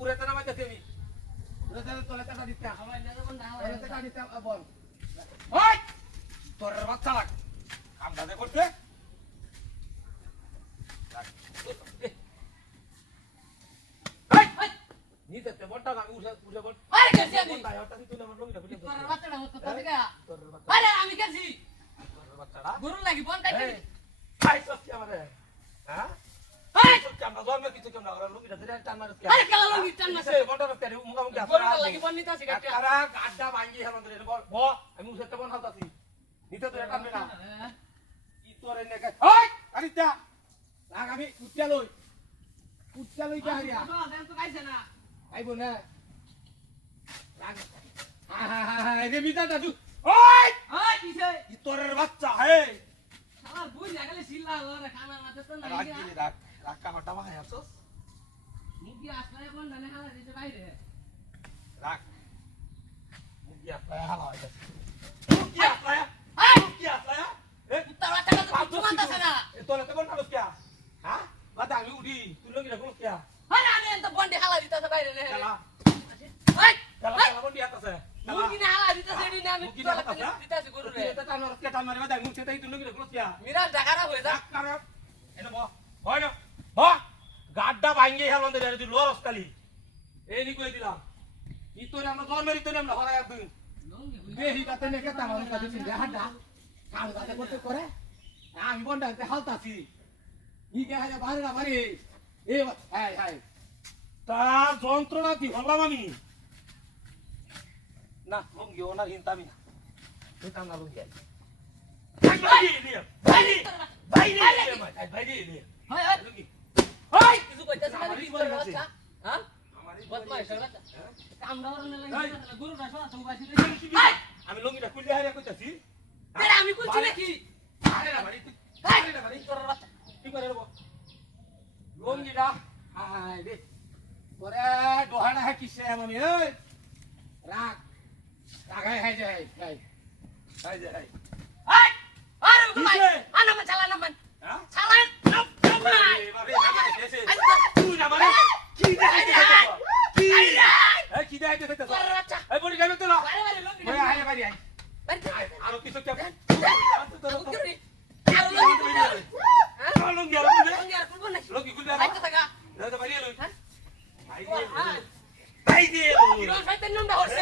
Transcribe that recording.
উড়ে তো নামাই যাচ্ছি আমি উড়ে তোলে টাকা দিতে টাকা দিতে বল ওই তোর বাচ্চা লাগ কামটা যে করছে নিতে বলটা আমি উড়ে বল আরে গেছি আমি ওটা তুই আমার লঙ্গিটা বুঝে তোর বাচ্চাটা হতো তো থেকে তোর বাচ্চা আরে আমি গেছি তোর বাচ্চাটা গরু লাগি বন কাটি আই সত্যি আমারে হ্যাঁ আরে আমরা জন্মে কিছু কেমন আমরা লঙ্গিটা ধরে টান মারছ কে আরে কেলা লঙ্গি টান মারছে সে বলটা করে মুখামুখি গরুটা লাগি বন নিতাছি কাটি কারা গাড্ডা ভাঙি হেলান ধরে বল ব আমি উঠতে বন হালতাছি নিতে তো টানবে না কি তোরে নেকে ওই আরিতা লাগ আমি উঠতে লই যাইয়া দেন তো খাইছে না আইব না লাগ রে মিটা দাদু ওই ওই কিছে কি তোরের বাচ্চা হে শালা বুই লাগালে সিল্লা ওরে খানা মাতে তো নাই রাগ দিলি রাগ কামাটা মাহাই আছস মুগি আসলে কোন জানে হালা দিতে বাইরে রাগ মুগি আপায়া হালা হইছে এই মুগি আপায়া এ কুত্তা বাচ্চাটা তো কিছু মানতাছে না এ তোরে তো বল না লুকিয়া হ্যাঁ বাদা আমি উড়ি তুই লঙ্গিটা লুকিয়া আরে আমি এত বন্ডি হালা দিতাছে বাইরে রে চালা ওই চালা বন্ডি আতাছে মুগি না হালা দিতাছে নি আমি মুগি না হাতাছে? দিতাছি গরু রে এটা টান মারছ কে টান মারি বাদা মুখ সেটাই তুই লঙ্গিটা লুকিয়া মিরাজ ঢাকারা হয়ে যা কারে এনে ব হয় না ব গাড্ডা ভাঙ্গি হেলান ধরে তুই লরস কালি এই নি কই দিলাম ই তোরে আমরা জন্মেরই তো আমরা হরাই একদিন বেহি কাতে নে কেতা মানুষ কাছে সিন্ধে হাড্ডা কাম কাতে করতে করে আমি বন্ডাতে হালতাছি ই কে হারে বারে না বারে এ হাই হাই তার যন্ত্রণা কি হলাম আমি না লঙ্গি ওনার হিনতামি না হিনতাম না লঙ্গি হয় হয় হয় কিছু কইতাছ না কি করে বাচ্চা হ্যাঁ বদমাইশ বাচ্চা কামড়া ওরে লাগে গরু না সরা তুমি বাসি আমি লঙ্গিটা খুললে হারিয়া কইতাছি আরে আমি কইছি নাকি আরে না ভাই তুই আরে না ভাই তোর বাচ্চা কি করে রে লঙ্গিটা হাই রে ওরে দোহানা হ্যাঁ কিসে আমি এই রাগ রাগ হাই যাই হাই হাই যাই এই আরে ভাই আনা মন চালা না মন হ্যাঁ চালান তুই না মানে কি দেখাইতে কি এই কি দেখাইতে তোর বাচ্চা এই বড়ি গাবে তো না আরে আরে লঙ্গি ওই আয় বাড়ি আয় আর কিছু কে লঙ্গি আর লঙ্গি আর খুলবো না লঙ্গি খুলবে আইতে থাকা দাদা বাড়ি এলো হ্যাঁ ভাই দে হিরো শয়তান নামটা হচ্ছে